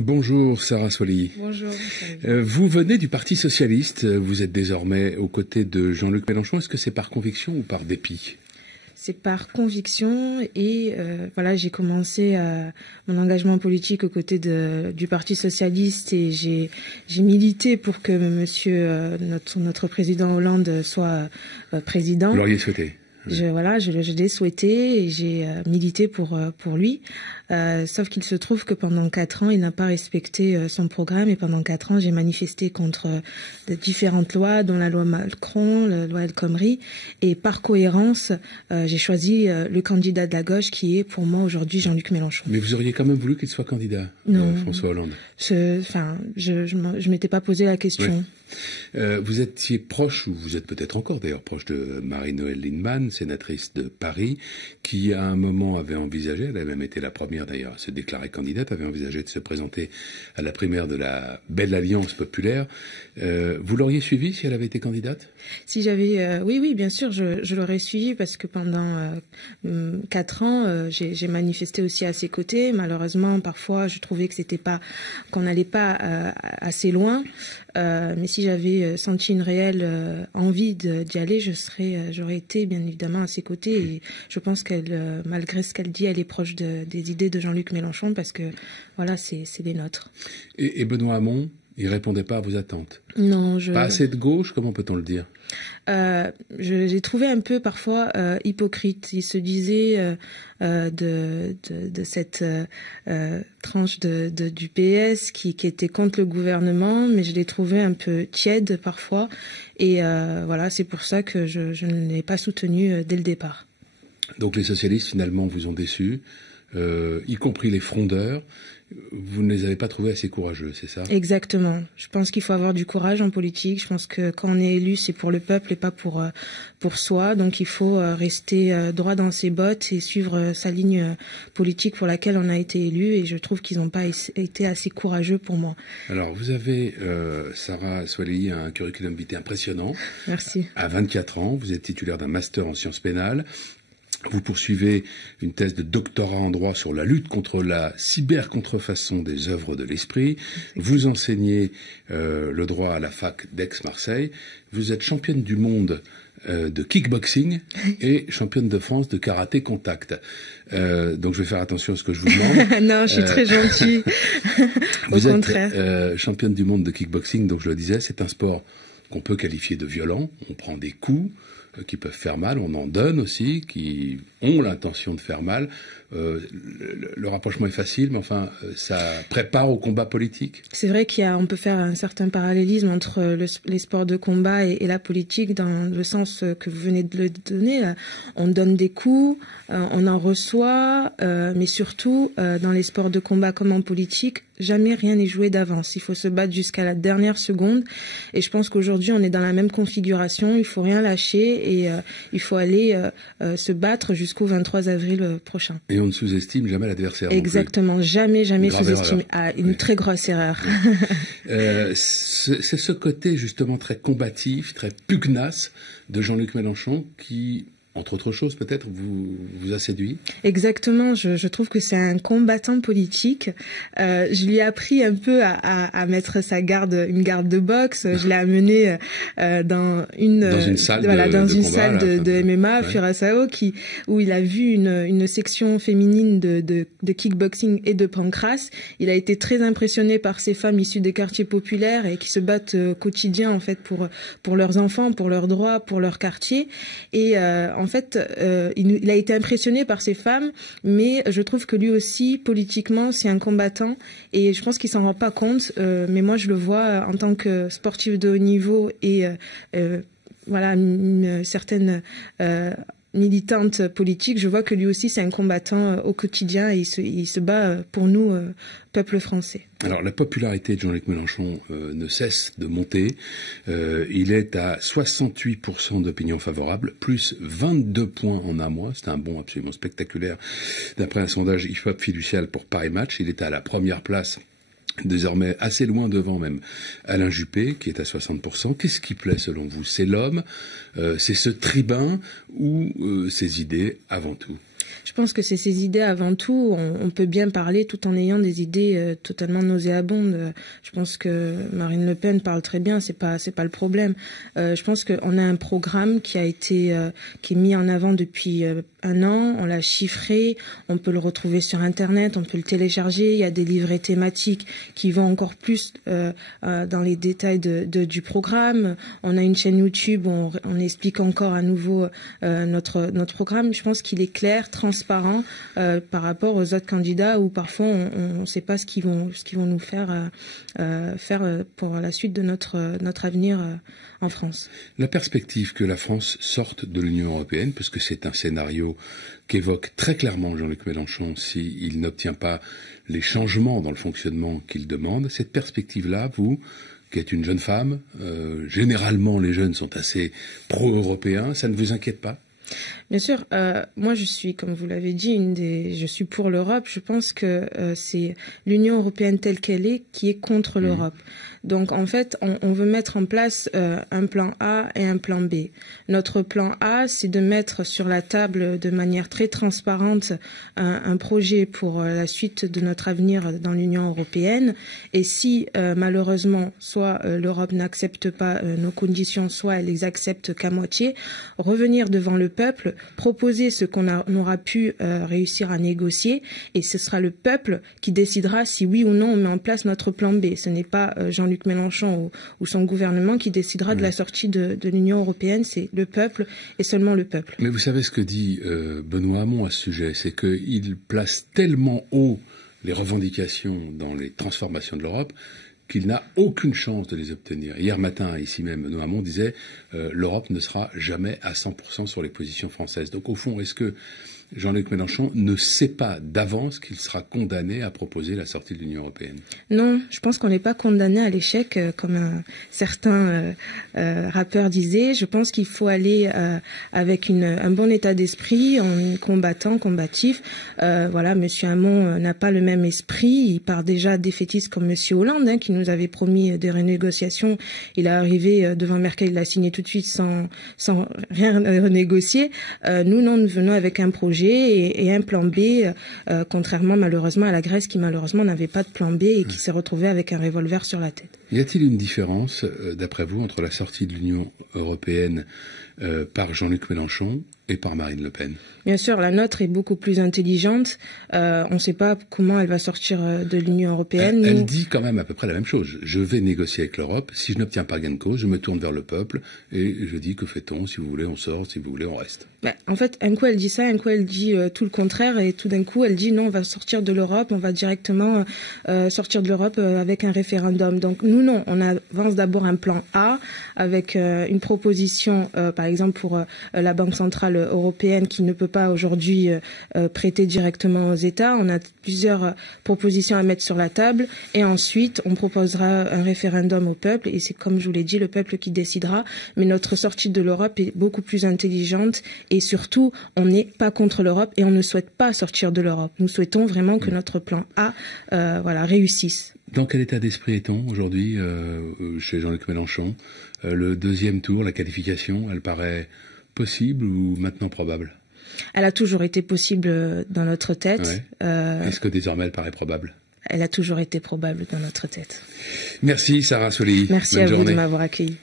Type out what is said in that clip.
Bonjour Sarah Soilly. Bonjour. Vous venez du Parti Socialiste, vous êtes désormais aux côtés de Jean-Luc Mélenchon. Est-ce que c'est par conviction ou par dépit ? C'est par conviction et voilà, j'ai commencé mon engagement politique aux côtés du Parti Socialiste et j'ai milité pour que monsieur notre président Hollande soit président. Vous l'auriez souhaité ? Je l'ai souhaité et j'ai milité pour lui. Sauf qu'il se trouve que pendant 4 ans, il n'a pas respecté son programme et pendant 4 ans, j'ai manifesté contre de différentes lois, dont la loi Macron, la loi El Khomri. Et par cohérence, j'ai choisi le candidat de la gauche qui est pour moi aujourd'hui Jean-Luc Mélenchon. Mais vous auriez quand même voulu qu'il soit candidat, François Hollande ? Je m'étais pas posé la question. Oui. Vous étiez proche, ou vous êtes peut-être encore d'ailleurs proche de Marie-Noëlle Lienemann, sénatrice de Paris, qui à un moment avait envisagé, elle a même été la première d'ailleurs à se déclarer candidate, avait envisagé de se présenter à la primaire de la Belle Alliance populaire. Vous l'auriez suivie si elle avait été candidate ? Si j'avais, oui, bien sûr, je l'aurais suivi parce que pendant 4 ans, j'ai manifesté aussi à ses côtés. Malheureusement, parfois, je trouvais que qu'on n'allait pas assez loin. Mais si j'avais senti une réelle envie d'y aller, j'aurais été bien évidemment à ses côtés. Et je pense qu'elle, malgré ce qu'elle dit, elle est proche des idées de Jean-Luc Mélenchon parce que voilà, c'est les nôtres. Et Benoît Hamon, il répondait pas à vos attentes ? Non, Pas assez de gauche, comment peut-on le dire ? J'ai trouvé un peu parfois hypocrite. Il se disait de cette tranche du PS qui était contre le gouvernement, mais je l'ai trouvé un peu tiède parfois. Et voilà, c'est pour ça que je ne l'ai pas soutenu dès le départ. Donc les socialistes finalement vous ont déçus, y compris les frondeurs. Vous ne les avez pas trouvés assez courageux, c'est ça ? Exactement. Je pense qu'il faut avoir du courage en politique. Je pense que quand on est élu, c'est pour le peuple et pas pour soi. Donc il faut rester droit dans ses bottes et suivre sa ligne politique pour laquelle on a été élu. Et je trouve qu'ils n'ont pas été assez courageux pour moi. Alors vous avez, Sarah Soilly, un curriculum vitae impressionnant. Merci. À 24 ans, vous êtes titulaire d'un master en sciences pénales. Vous poursuivez une thèse de doctorat en droit sur la lutte contre la cybercontrefaçon des œuvres de l'esprit. Vous enseignez le droit à la fac d'Aix-Marseille. Vous êtes championne du monde de kickboxing et championne de France de karaté contact. Donc je vais faire attention à ce que je vous demande. Non, je suis très gentille. Au contraire. Vous êtes championne du monde de kickboxing, donc je le disais, c'est un sport qu'on peut qualifier de violent. On prend des coups qui peuvent faire mal, on en donne aussi, qui ont l'intention de faire mal. Le rapprochement est facile, mais enfin, ça prépare au combat politique. C'est vrai on peut faire un certain parallélisme entre les sports de combat et la politique dans le sens que vous venez de le donner. On donne des coups, on en reçoit, mais surtout, dans les sports de combat comme en politique, jamais rien n'est joué d'avance. Il faut se battre jusqu'à la dernière seconde. Et je pense qu'aujourd'hui, on est dans la même configuration. Il faut rien lâcher et il faut aller se battre jusqu'au 23 avril prochain. Et on ne sous-estime jamais l'adversaire. Exactement. Jamais sous-estime. Ah, une très grosse erreur. C'est ce côté justement très combatif, très pugnace de Jean-Luc Mélenchon qui, entre autres choses, peut-être, vous a séduit ? Exactement. Je trouve que c'est un combattant politique. Je lui ai appris un peu à mettre une garde de boxe. Je l'ai amené dans une salle de MMA, ouais. Curaçao, où il a vu une section féminine de kickboxing et de pancrace. Il a été très impressionné par ces femmes issues des quartiers populaires et qui se battent au quotidien en fait pour leurs enfants, pour leurs droits, pour leur quartier. Et en fait, il a été impressionné par ces femmes, mais je trouve que lui aussi, politiquement, c'est un combattant, et je pense qu'il s'en rend pas compte. Mais moi, je le vois en tant que sportif de haut niveau et voilà une certaine militante politique. Je vois que lui aussi, c'est un combattant au quotidien et il se bat pour nous, peuple français. Alors, la popularité de Jean-Luc Mélenchon ne cesse de monter. Il est à 68% d'opinion favorable, plus 22 points en un mois. C'est un bond absolument spectaculaire. D'après un sondage IFOP fiducial pour Paris Match, il est à la première place, désormais assez loin devant même Alain Juppé, qui est à 60%. Qu'est-ce qui plaît selon vous ? C'est l'homme, c'est ce tribun ou ses idées avant tout ? Je pense que c'est ces idées avant tout. On peut bien parler tout en ayant des idées totalement nauséabondes. Je pense que Marine Le Pen parle très bien. C'est pas le problème. Je pense qu'on a un programme qui est mis en avant depuis un an. On l'a chiffré. On peut le retrouver sur Internet. On peut le télécharger. Il y a des livrets thématiques qui vont encore plus dans les détails du programme. On a une chaîne YouTube où on explique encore à nouveau notre programme. Je pense qu'il est clair, transparent par rapport aux autres candidats où parfois on ne sait pas ce qu'ils vont nous faire pour la suite de notre avenir en France. La perspective que la France sorte de l'Union européenne, parce que c'est un scénario qu'évoque très clairement Jean-Luc Mélenchon s'il n'obtient pas les changements dans le fonctionnement qu'il demande, cette perspective-là, vous, qui êtes une jeune femme, généralement les jeunes sont assez pro-européens, ça ne vous inquiète pas ? Bien sûr, moi je suis, comme vous l'avez dit, je suis pour l'Europe. Je pense que c'est l'Union européenne telle qu'elle est qui est contre l'Europe. Donc en fait, on veut mettre en place un plan A et un plan B. Notre plan A, c'est de mettre sur la table de manière très transparente un projet pour la suite de notre avenir dans l'Union européenne. Et si malheureusement, soit l'Europe n'accepte pas nos conditions, soit elle les accepte qu'à moitié, revenir devant le peuple, proposer ce qu'on aura pu réussir à négocier, et ce sera le peuple qui décidera si oui ou non on met en place notre plan B. Ce n'est pas Jean-Luc Mélenchon ou son gouvernement qui décidera de la sortie de l'Union européenne, c'est le peuple et seulement le peuple. Mais vous savez ce que dit Benoît Hamon à ce sujet, c'est qu'il place tellement haut les revendications dans les transformations de l'Europe qu'il n'a aucune chance de les obtenir. Hier matin, ici même, Benoît Hamon disait l'Europe ne sera jamais à 100% sur les positions françaises. Donc au fond, est-ce que Jean-Luc Mélenchon ne sait pas d'avance qu'il sera condamné à proposer la sortie de l'Union européenne? Non, je pense qu'on n'est pas condamné à l'échec, comme certains rappeurs disaient. Je pense qu'il faut aller avec un bon état d'esprit, en combattant, combatif. Voilà, Monsieur Hamon n'a pas le même esprit. Il part déjà défaitiste comme Monsieur Hollande, qui nous avait promis des renégociations. Il est arrivé devant Merkel, il l'a signé tout de suite sans rien renégocier. Nous venons avec un projet et un plan B, contrairement malheureusement à la Grèce qui malheureusement n'avait pas de plan B et qui s'est retrouvée avec un revolver sur la tête. Y a-t-il une différence, d'après vous, entre la sortie de l'Union européenne par Jean-Luc Mélenchon et par Marine Le Pen? Bien sûr, la nôtre est beaucoup plus intelligente. On ne sait pas comment elle va sortir de l'Union européenne. Elle dit quand même à peu près la même chose. Je vais négocier avec l'Europe. Si je n'obtiens pas gain de cause, je me tourne vers le peuple et je dis que fait-on? Si vous voulez, on sort. Si vous voulez, on reste. En fait, un coup elle dit ça, un coup elle dit tout le contraire, et tout d'un coup elle dit non, on va sortir de l'Europe, on va directement sortir de l'Europe avec un référendum. Donc nous non, on avance d'abord un plan A avec une proposition, par exemple pour la Banque centrale européenne qui ne peut pas aujourd'hui prêter directement aux États. On a plusieurs propositions à mettre sur la table et ensuite on proposera un référendum au peuple et c'est comme je vous l'ai dit, le peuple qui décidera. Mais notre sortie de l'Europe est beaucoup plus intelligente et surtout on n'est pas contre l'Europe et on ne souhaite pas sortir de l'Europe. Nous souhaitons vraiment que notre plan A réussisse. Dans quel état d'esprit est-on aujourd'hui chez Jean-Luc Mélenchon? Le deuxième tour, la qualification, elle paraît possible ou maintenant probable? Elle a toujours été possible dans notre tête. Ouais. Est-ce que désormais elle paraît probable? Elle a toujours été probable dans notre tête. Merci Sarah Soli. Merci à vous de m'avoir accueilli.